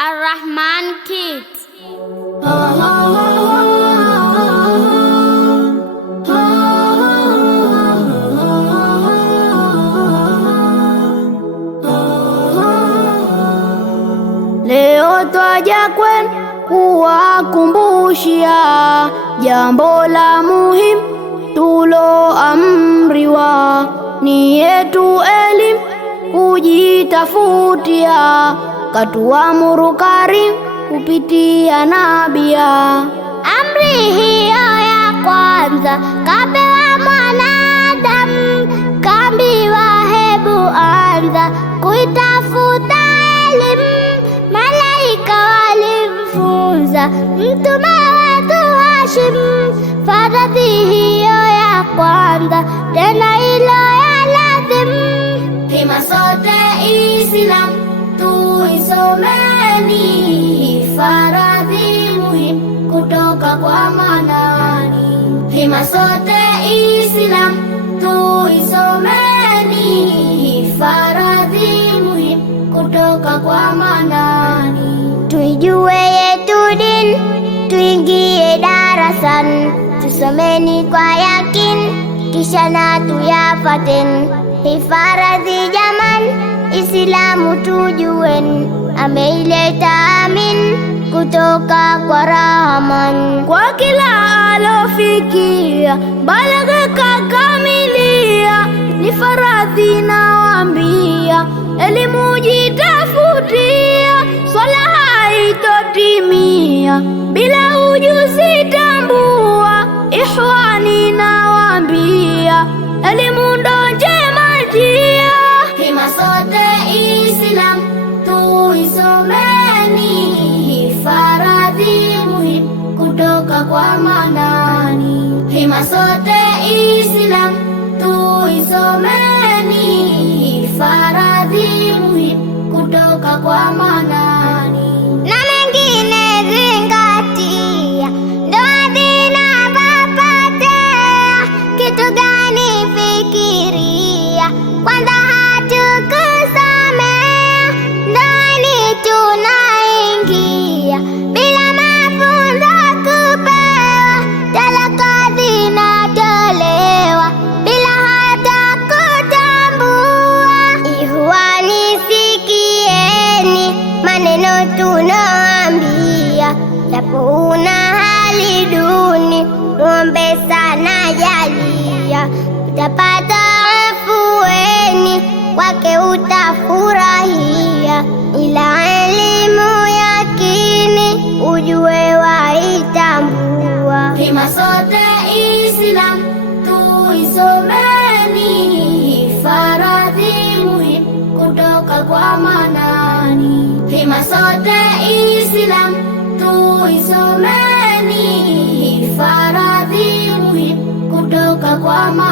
Ar-Rahman Kids. Leo twaja kwenu kuwakumbushia jambo la muhimu tuloamriwa, ni yetu elimu kujitafutia, katuamuru Karim kupitia nabia. Amri hiyo ya kwanza kapewa mwanadamu, kaambiwa hebu anza kuitafuta elimu. Malaika walimfunza mtume wetu Hashim faradhi hiyo ya kwanza, tena ilo ya lazimu. Hima sote Islam tuisomeni, faradhi muhimu kutoka kwa Manani. Hima sote Islam tuisomeni, faradhi muhimu kutoka kwa Manani. Tuijue yetu dini, tuingie darasani, tusomeni kwa yakini, kisha na tuyafaten. Hii faradhi jamani, Islamu tujueni, ameileta amin kutoka kwa Rahman. Kwa kila alofikia balagha kakamilia, ni faradhi nawaambia, elimu jitafutia, swala haitotimia bila ujuzi tambua. Ikhwani nawaambia, elimu ndo njema njia. Hima sote Islam tuisomeni, faradhi muhimu kutoka kwa Manani. Hima sote Islam tuisomeni, faradhi muhimu kutoka kwa Manani. Na mengine zingatia, ndoa dina papatea, kitu gani fikiria, kwanza hatukusamea, ndani tunaingia bila mafunzo kupewa, talaka zinatolewa bila hata kutambua. Ikhwani sikieni maneno tunaambia, japo una hali duni, muombe sana jalia, utapata afueni, kwake utafurahia. Ila elimu yakini, ujue waitambua. Hima sote Islam tuisomeni, faradhi muhimu kutoka kwa Manani. Hima sote Islam tuisomeni, faradhi muhimu kutoka kwa Manani.